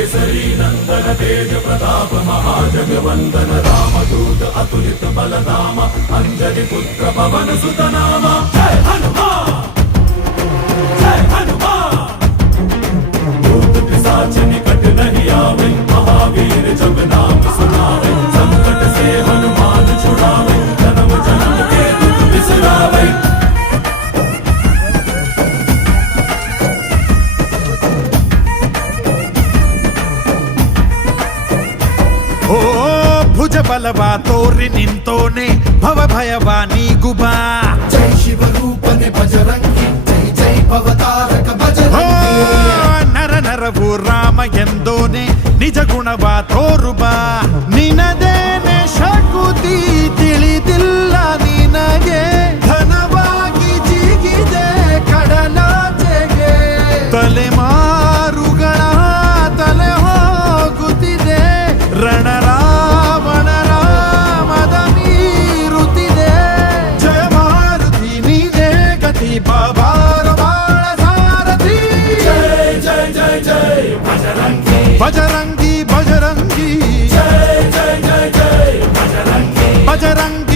केसरी नंदन तेज प्रताप महाजगवंदन रामदूत अतुलित बलधाम अंजनी पुत्र पवन सुत नाम जय हनुमान जय हनुमान। भूत पिशाच निकट नहीं आवे महावीर जब नाम सुनावे संकट से हनुमान छुड़ावे जन्म जन्म के दुख बिसरावे। ಓ ಭುಜ ಬಲವ ತೋರಿ ನಿಂತೋನೆ ಭವ ಭಯವ ನೀಗುಬಾ ಜೈ ಶಿವರೂಪನೆ ಬಜರಂಗಿ ಜೈ ಜೈ ಭವತಾರಕ ಬಜರಂಗಿ ನರ ನರವು ರಾಮ ಎಂದೋನೆ ನಿಜ ಗುಣವ ತೋರುಬಾ ನಿನದೇನೆ ಶಕುತಿ ತಿಳಿದಿಲ್ಲ ನಿನಗೆ ಧನವಾಗಿ ಜಿಗಿದೆ ಕಡಲಾಚೆಗೆ ತಲೆಮಾರುಗಳ ತಲೆ ಹೋಗುತ್ತಿದೆ ರಣರಾವಣರ ಮದ ಮೀರುತ್ತಿದೆ ಜಯ ಮಾರುತಿ ನೀನೇ ಗತಿ ಬಾಬಾರ ಬಾಳ ಸಾರಥಿ जय जय जय जय बजरंगी ಬಜರಂಗಿ ಬಜರಂಗಿ जय जय जय जय बजरंगी ಬಜರಂಗಿ